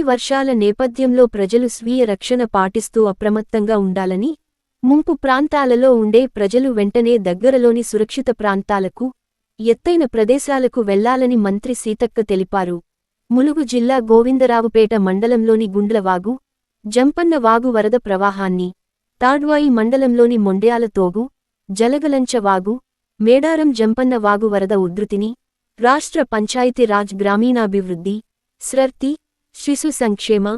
భారీ వర్షాల నేపథ్యంలో ప్రజలు స్వీయ రక్షణ పాటిస్తూ అప్రమత్తంగా ఉండాలని ముంపు ప్రాంతాలలో ఉండే ప్రజలు వెంటనే దగ్గరలోని సురక్షిత ప్రాంతాలకు ఎత్తైన ప్రదేశాలకు వెళ్ళాలని మంత్రి సీతక్క తెలిపారు. ములుగు జిల్లా గోవిందరావుపేట మండలంలోని గుండ్లవాగు జంపన్న వాగు వరద ప్రవాహాన్ని తాడ్వాయి మండలంలోని మొండ్యాల తోగు మేడారం జంపన్న వాగు వరద ఉధృతిని రాష్ట్ర పంచాయతీరాజ్ గ్రామీణాభివృద్ధి స్రర్తి శిశు సంక్షేమ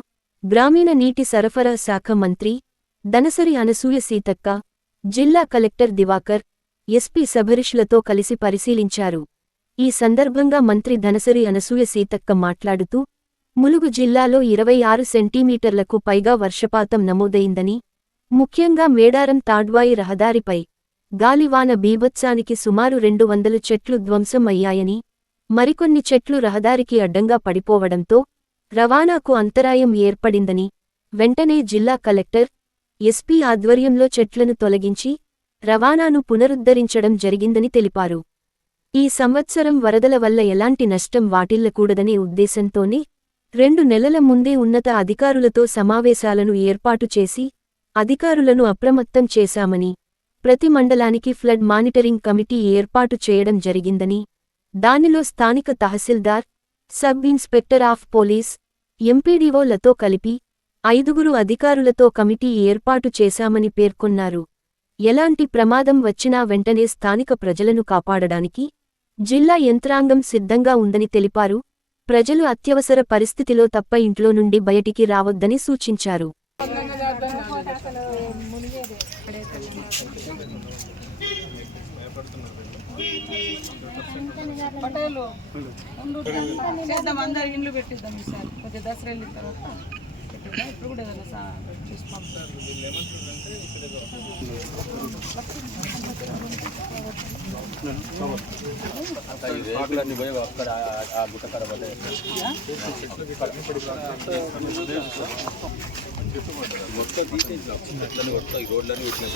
గ్రామీణ నీటి సరఫరా శాఖ మంత్రి దనసరి అనసూయ సీతక్క జిల్లా కలెక్టర్ దివాకర్ ఎస్పీ సభరిష్లతో కలిసి పరిశీలించారు. ఈ సందర్భంగా మంత్రి ధనసరి అనసూయ సీతక్క మాట్లాడుతూ ములుగు జిల్లాలో ఇరవై ఆరు సెంటీమీటర్లకు పైగా వర్షపాతం నమోదైందని ముఖ్యంగా మేడారం తాడ్వాయి రహదారిపై గాలివాన బీభత్సానికి సుమారు రెండు వందలు చెట్లు ధ్వంసం అయ్యాయని మరికొన్ని చెట్లు రహదారికి అడ్డంగా పడిపోవడంతో రవాణాకు అంతరాయం ఏర్పడిందని వెంటనే జిల్లా కలెక్టర్ ఎస్పీ ఆధ్వర్యంలో చెట్లను తొలగించి రవాణాను పునరుద్ధరించడం జరిగిందని తెలిపారు. ఈ సంవత్సరం వరదల వల్ల ఎలాంటి నష్టం వాటిల్లకూడదనే ఉద్దేశంతోనే రెండు నెలల ముందే ఉన్నత అధికారులతో సమావేశాలను ఏర్పాటు చేసి అధికారులను అప్రమత్తం చేశామని ప్రతి మండలానికి ఫ్లడ్ మానిటరింగ్ కమిటీ ఏర్పాటు చేయడం జరిగిందని దానిలో స్థానిక tahsildar sub inspector of police ఎంపీడీఓలతో కలిపి ఐదుగురు అధికారులతో కమిటీ ఏర్పాటు చేశామని పేర్కొన్నారు. ఎలాంటి ప్రమాదం వచ్చినా వెంటనే స్థానిక ప్రజలను కాపాడడానికి జిల్లా యంత్రాంగం సిద్ధంగా ఉందని తెలిపారు. ప్రజలు అత్యవసర పరిస్థితిలో తప్ప ఇంట్లో నుండి బయటికి రావద్దని సూచించారు. పటేలు. చేద్దాం అందరు ఇండ్లు పెట్టిద్దాం ఈసారి. కొద్దిగా దసరా వెళ్ళిన తర్వాత ఇప్పుడు కూడా ఏదైనా చూసి పంపుతారు. ఈ పోయి అక్కడ ఆ- గుట్ట కాడ మొత్తం తీసేసి రోడ్లన్నీ వచ్చినాయి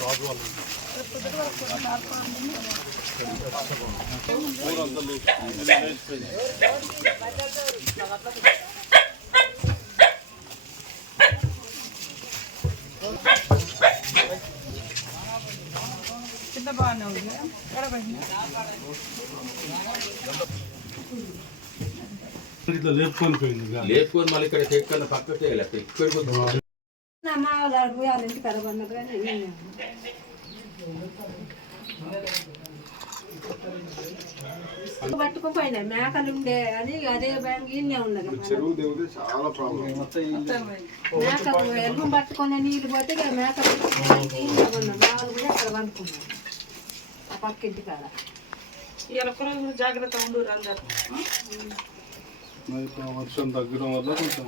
రాజు వాళ్ళు బాగానే ఉంది ఎక్కడ పెట్టినా ఇట్లా లేపుకొని పోయింది. లేపుకొని మళ్ళీ ఇక్కడ చెట్టు పక్కకి వెళ్ళాలి ఇక్కడికి వచ్చి పట్టుకుపోయినా? మేకలు ఉండే అని అదే బ్యాంక్ ఇన్నే ఉన్నది. చెరువు దేవుడు చాలా ప్రాబ్లం. మేకలు ఎల్లు పట్టుకొని నీళ్ళు పోతే మేకలు మామూలు కూడా అక్కడ పండుకున్నాం ఆ పక్క ఇంటి కాడ. ఒక్కరోజు కూడా జాగ్రత్త ఉండు ఇప్పుడు వర్షం తగ్గడం వల్ల కొంచెం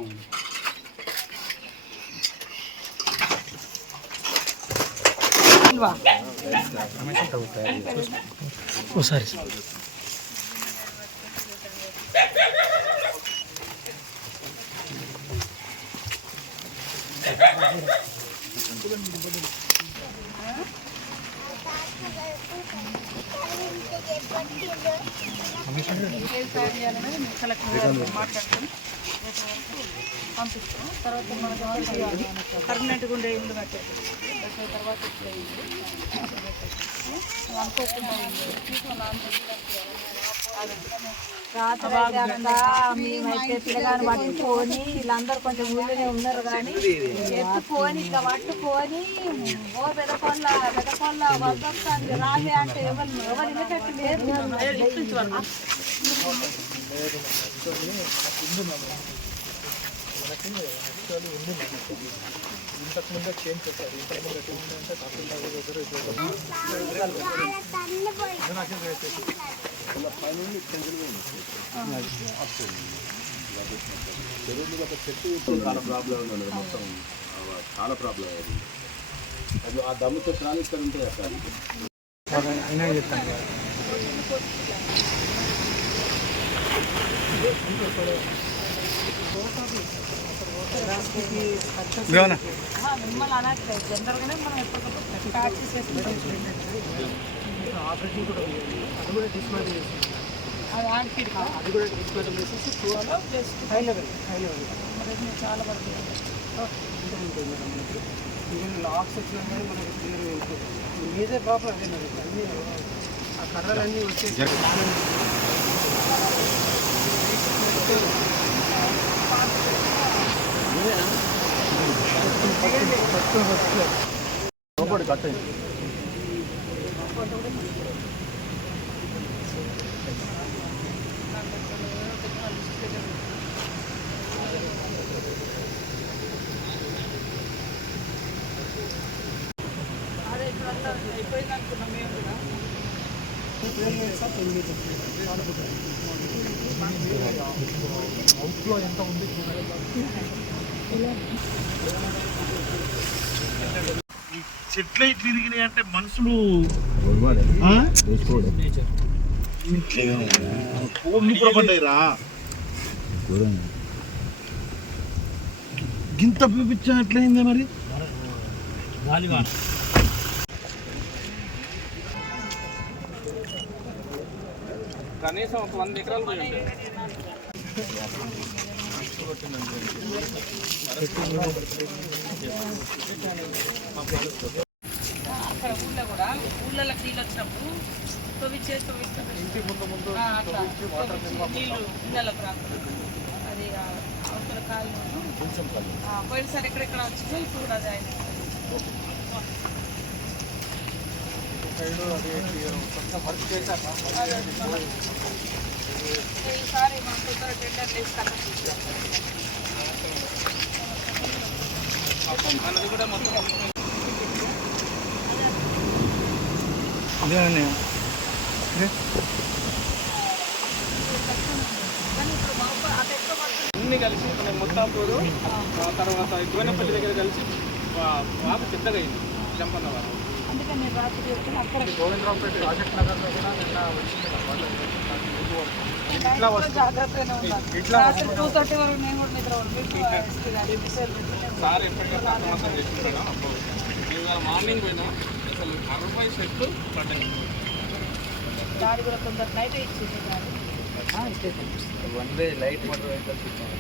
మాట్లాడతాం రేపు పంపిస్తాం తర్వాత మనకి పర్మనెంట్గా ఉండే ఇల్లు కట్టారు తర్వాత ఇప్పుడే అనుకోకుండా ఇల్లు మేమైతే పిల్లగాని పట్టుకొని వీళ్ళందరూ కొంచెం ఊళ్ళోనే ఉన్నారు కానీ ఎత్తుకొని ఇక పట్టుకొని ఓ పెదకొల్ల పెదకొల్ల వద్దొస్తాను రాలే అంటే ఎవరు ఎవరు ఇళ్ళకట్టు లేరు చెరువు మీద ఒక చెట్టు చాలా ప్రాబ్లం ఉంది మొత్తం చాలా ప్రాబ్లం అయింది అది ఆ దమ్ముతో ట్రాన్స్ఫర్ ఉంటాయి అక్కడ మిమ్మల్ని అనట్లేదు జనరల్గానే మనం ఎప్పటికప్పుడు ప్రాక్టీస్ చేసుకుంటాం అది ఆంటీ అది కూడా డిస్మాంటిల్ చేసేసి టూలో best high level high level చాలా వరకు లాక్స్ వచ్చినా కానీ మనకి క్లియర్ ఉంటుంది మేజర్ ప్రాబ్లం అదే అన్ని ఆ కర్రలన్నీ వచ్చేసి లోపడి కట్ అయింది ఎంత ఉంది? అయిపోయింది చెట్లు ఇట్లా ఇరిగినాయి అంటే మనుషులు కోళ్ళు కూడా పడ్డాయిరా గింత పిచ్చా ఎట్లయిందే మరి? కనీసం ఒక వంద ఎకరాలు అక్కడ ఊళ్ళో కూడా ఊళ్ళలో నీళ్ళు వచ్చినప్పుడు తవ్విచ్చే చేసి ముందు నీళ్ళు ఇళ్ళలోకి రాకుండా అది అవతల కాలు పోయినసారి ఎక్కడెక్కడ వచ్చిందో ఇప్పుడు కూడా అది ఆయన ఈసారి మనం తొందర టెండర్ వేసి కట్టం మనది కూడా మొత్తం అన్ని కలిసి మన మొత్తాపూరు ఆ తర్వాత గోనపల్లి దగ్గర కలిసి వాపు పెద్దగా అయింది జంపన్న వారు అందుకే మీరు రాత్రి చెప్తే అక్కడ. గోవిందరావుపేట ప్రాజెక్ట్ నగర్లో కూడా నిన్న వచ్చింది జాగ్రత్తగానే ఉండాలి. రాత్రి టూ థర్టీ వరకు నేను కూడా నిద్ర పడుతుంది సార్ ఎప్పటికప్పుడు అప్రమత్తం చేసుకుంటాను అప్పుడు ఇవాళ మార్నింగ్ పోయినా అసలు అరవై సెట్లు పడ్డాయి. దారి కూడా తొందర నైట్ ఇచ్చింది దారి one day light motor vehicles ఇచ్చాను